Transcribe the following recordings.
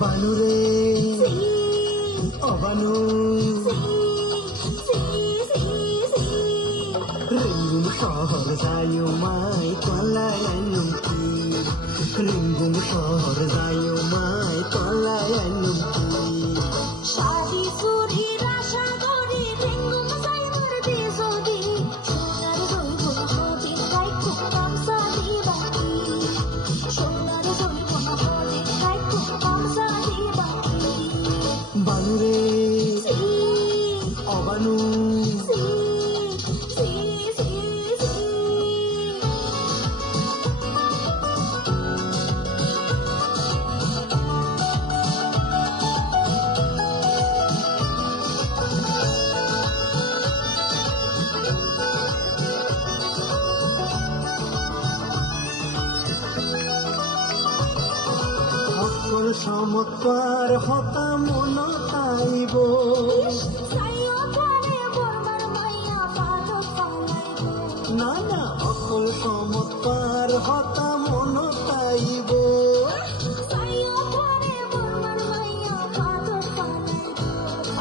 বানুরে ও বানু রিঙ্গুম শহর যায়ো মাই কলায়ানুম কি রিঙ্গুম শহর যায়ো মাই কলায়ানুম কি শাদি সুরি রাশা গরি রিঙ্গুম সাইমর দিসোদি সোনার জৈবন হদি রাইকু কামসা দিবাকি সোনার জৈবন হদি রাইকু কামসা দিবাকি বানুরে ও বানু সকল চমৎকার হতা মন তাইব না না সকল চমৎকার হতা মন তাইব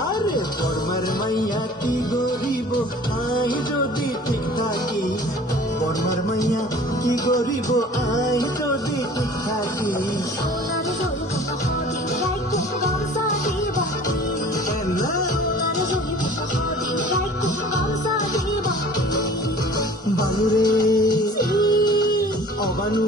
আরে বর্মার মাইয়া কি গরিব আই যদি ঠিক থাকি বর্মার মাইয়া কি গরিব আই যদি ঠিক থাকি বানুরে ও বানু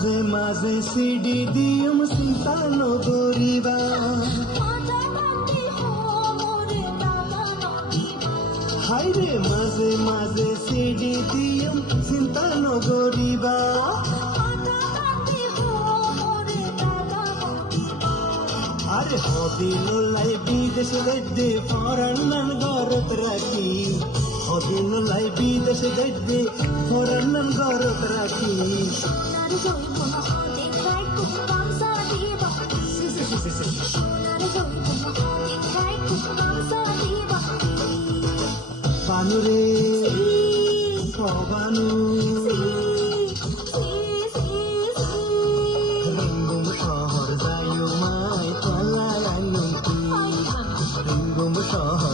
মাঝে মাঝে সিডি দিয়ম চিন্তা নগরিবা হাইরে মাঝে মাঝে সিডি দিয়ম চিন্তা নগরিবা আরে হদিন লাই বিদেশ গদ্দে ফরান্নান গরত রাখি হদিন লাই বিদেশ গদ্দে ফরান্নান গরত রাখি বানুরে ও বানু রিঙ্গুম শহর যায়ো মাই কলায়ানুম কি রিঙ্গুম শহর